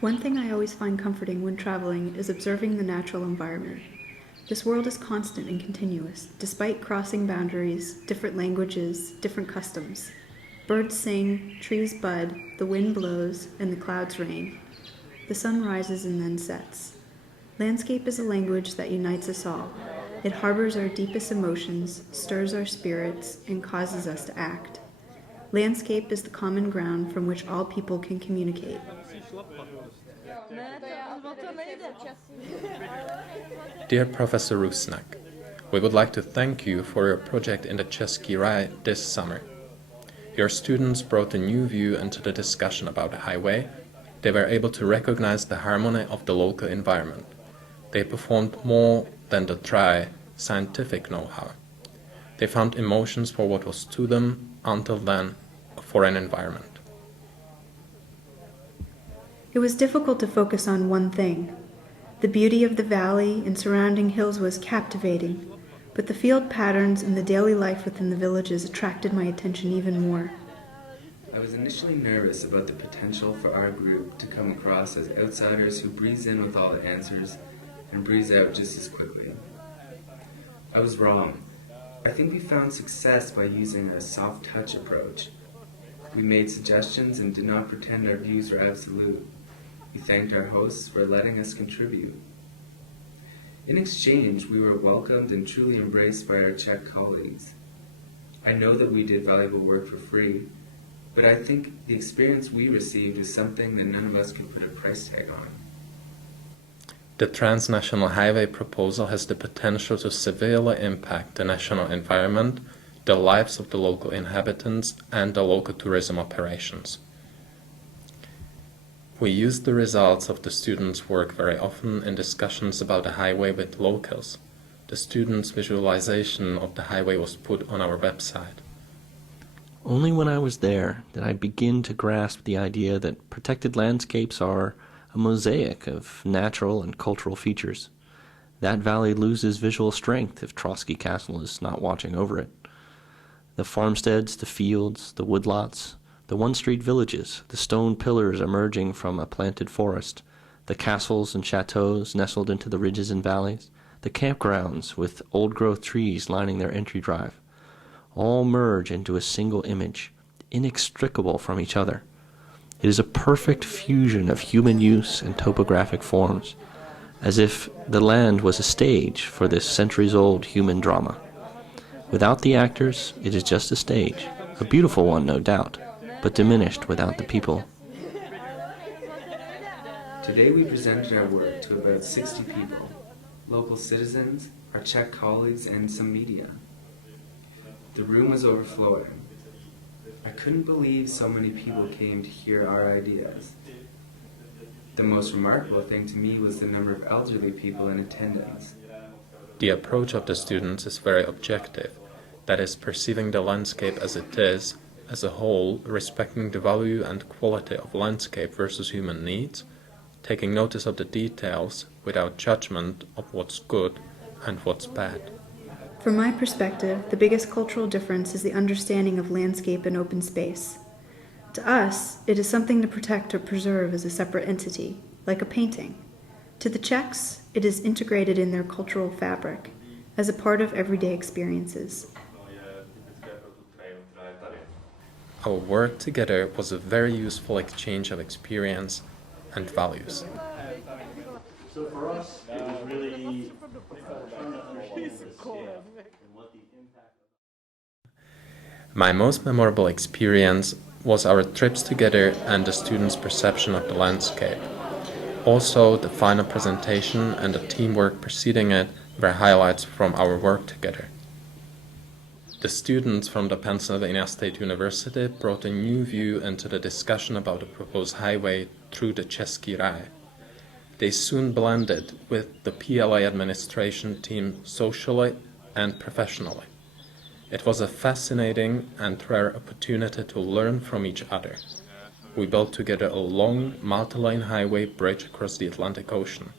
One thing I always find comforting when traveling is observing the natural environment. This world is constant and continuous, despite crossing boundaries, different languages, different customs. Birds sing, trees bud, the wind blows, and the clouds rain. The sun rises and then sets. Landscape is a language that unites us all. It harbors our deepest emotions, stirs our spirits, and causes us to act. Landscape is the common ground from which all people can communicate. Dear Professor Rusnak, we would like to thank you for your project in the Cesky Raj this summer. Your students brought a new view into the discussion about the highway. They were able to recognize the harmony of the local environment. They performed more than the dry, scientific know-how. They found emotions for what was to them, until then, for an environment. It was difficult to focus on one thing. The beauty of the valley and surrounding hills was captivating, but the field patterns and the daily life within the villages attracted my attention even more. I was initially nervous about the potential for our group to come across as outsiders who breeze in with all the answers and breeze out just as quickly. I was wrong. I think we found success by using a soft touch approach. We made suggestions and did not pretend our views were absolute. We thanked our hosts for letting us contribute. In exchange, we were welcomed and truly embraced by our Czech colleagues. I know that we did valuable work for free, but I think the experience we received is something that none of us can put a price tag on. The transnational highway proposal has the potential to severely impact the national environment, the lives of the local inhabitants, and the local tourism operations. We used the results of the students' work very often in discussions about the highway with locals. The students' visualization of the highway was put on our website. Only when I was there did I begin to grasp the idea that protected landscapes are a mosaic of natural and cultural features. That valley loses visual strength if Trotsky Castle is not watching over it. The farmsteads, the fields, the woodlots, the one-street villages, the stone pillars emerging from a planted forest, the castles and chateaux nestled into the ridges and valleys, the campgrounds with old-growth trees lining their entry drive, all merge into a single image, inextricable from each other. It is a perfect fusion of human use and topographic forms, as if the land was a stage for this centuries-old human drama. Without the actors, it is just a stage, a beautiful one, no doubt, but diminished without the people. Today we presented our work to about 60 people, local citizens, our Czech colleagues, and some media. The room was overflowing. I couldn't believe so many people came to hear our ideas. The most remarkable thing to me was the number of elderly people in attendance. The approach of the students is very objective, that is, perceiving the landscape as it is, as a whole, respecting the value and quality of landscape versus human needs, taking notice of the details without judgment of what's good and what's bad. From my perspective, the biggest cultural difference is the understanding of landscape and open space. To us, it is something to protect or preserve as a separate entity, like a painting. To the Czechs, it is integrated in their cultural fabric, as a part of everyday experiences. Our work together was a very useful exchange of experience and values. So for us, it was really trying to understand the scale and what the impact. My most memorable experience was our trips together and the students' perception of the landscape. Also, the final presentation and the teamwork preceding it were highlights from our work together. The students from the Pennsylvania State University brought a new view into the discussion about the proposed highway through the Cesky Raj. They soon blended with the PLA administration team socially and professionally. It was a fascinating and rare opportunity to learn from each other. We built together a long, multi-lane highway bridge across the Atlantic Ocean.